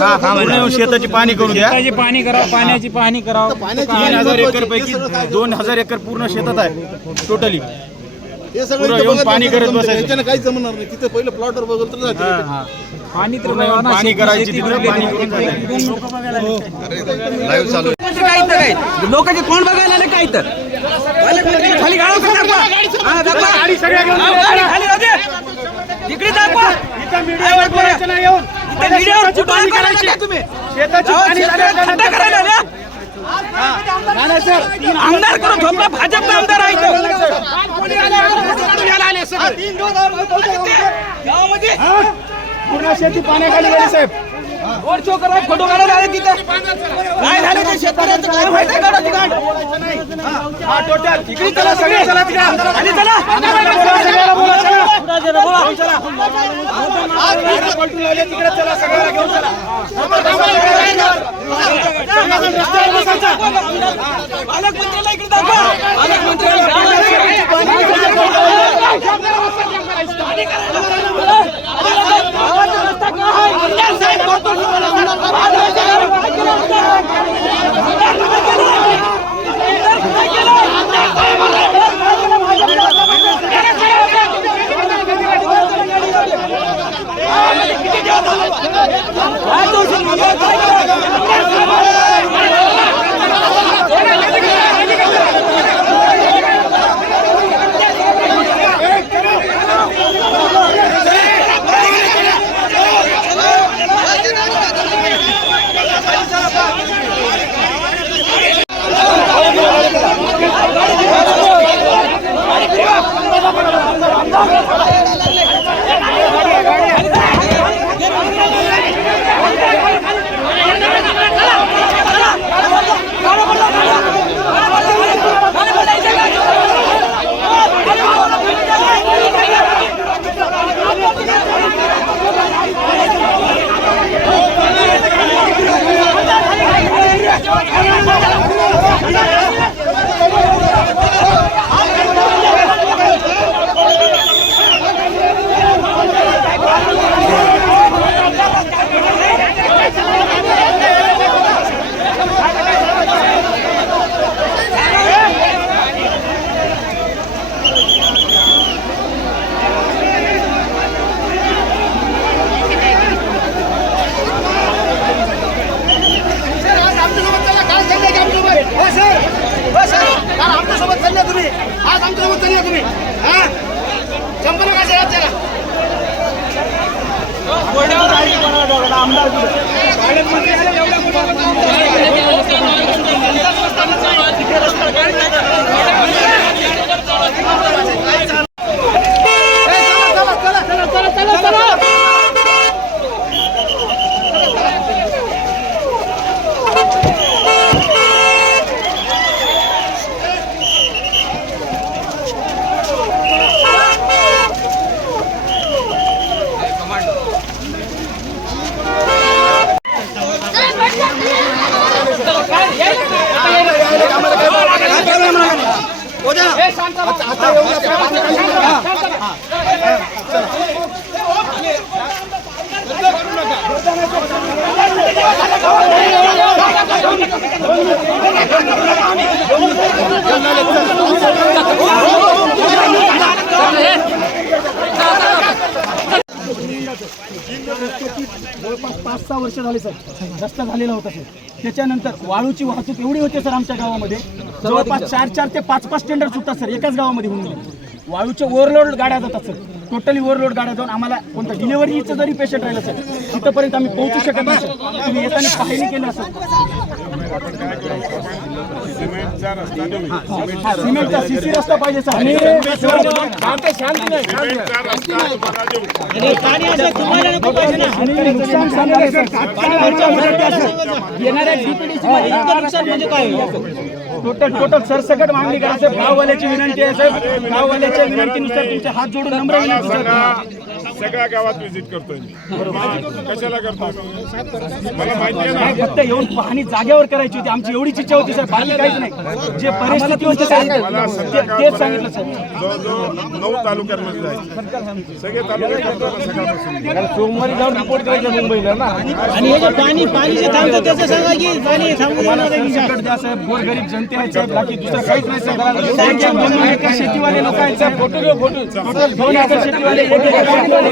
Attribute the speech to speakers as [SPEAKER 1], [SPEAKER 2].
[SPEAKER 1] पूर्ण येऊन शेताची पाणी करून द्या
[SPEAKER 2] शेताची पाणी करा पाण्याची पाहणी करा.
[SPEAKER 1] तीन हजार एकर पैकी दोन हजार एकर पूर्ण शेतात आहे टोटली
[SPEAKER 3] हे सगळं
[SPEAKER 1] पुरं येऊन
[SPEAKER 3] बघत
[SPEAKER 1] पाणी करत. बसायचं.
[SPEAKER 3] याच्यानं काहीच जमणार नाही. तिथे पहिलं प्लॉटवर बघल तर जाते
[SPEAKER 2] पाणी तर
[SPEAKER 1] पूर्ण येऊन
[SPEAKER 2] ना,
[SPEAKER 1] पाणी करायची तिकडे पाणी. करून जायचं.
[SPEAKER 4] काय तर काय? लोकांचे तोंड बघायला आले काय तर खाली गाडा गाडी खाली राहू दे. तिकडे दाखवा इथं मीडियावर चुटणी करायची. का तुम्ही. गावात शेतकऱ्याला थट्टा करायला आले, हा? आमदार करून झोपला आमदार आहे इथं.
[SPEAKER 1] पूर्ण शेती पाण्याखाली गेली साहेब.
[SPEAKER 4] रोड शो करा फोटो काढायला आले तिथं. काय झालं ते शेतकऱ्यांचं काय पालकमंत्र्याला इकडे दाखवा पालकमंत्र्याला
[SPEAKER 3] Hadi hocam. तुम्ही. आज आमच्यासोबत चालले तुम्ही. हा? शंभर का जरा त्याला?
[SPEAKER 5] जवळपास पाच सहा वर्ष झाले सर. रस्ता झालेला होता सर. त्याच्यानंतर वाळूची वाहतूक एवढी होते सर आमच्या गावामध्ये. जवळपास चार चार ते पाच पाच टेंडर सुटतात सर एकाच गावामध्ये होऊन गेले. वाळूचे ओव्हरलोड गाड्या जातात सर. टोटली ओव्हरलोड गाड्या जाऊन आम्हाला कोणतं डिलिव्हरीचं जरी पेशंट राहिलं सर तिथंपर्यंत आम्ही पोहोचू शकत नाही सर. तुम्ही येताना पाहिली केलं असं सिमेंटचा सीसी रस्ता पाहिजे सर आणि आणि नुकसान झालेलं आहे, सर. पाण्यावरच्या उजळत्या, येणाऱ्या म्हणजे काय टोटल टोटल सरसकट मागणी करा साहेब गाववाल्याची विनंती आहे साहेब गाववाल्याच्या विनंतीनुसार तुमचे हात जोडून नम्र विनंती सर
[SPEAKER 6] सगळ्या गावात व्हिजिट करतोय मी. कशाला करतोय? मी? मला माहिती आहे ना.
[SPEAKER 5] फक्त येऊन पाहणी जागेवर करायची होती. आमची एवढीच इच्छा होती सर बाकी काहीच नाही. जे परिस्थिती होती तेच सांगितलं सर
[SPEAKER 6] जवळजवळ नऊ तालुक्यांमध्ये जायचं. सगळे तालुके करताना सकाळपासून.
[SPEAKER 2] सोमवारी जाऊन रिपोर्ट करायचं मुंबईला ना.
[SPEAKER 3] आणि हे जे पाणी पाणी जे थांबतं त्याचं सांगा की पाणी थांबू
[SPEAKER 5] द्या साहेब. गोरगरीब जनते आहेत साहेब. बाकी दुसरं काहीच नाही साहेब. शेतीवाले लोक आहेत साहेब. फोटो घेऊ फोटो. एकर शेतीवाले एक एकर शेतीवाले.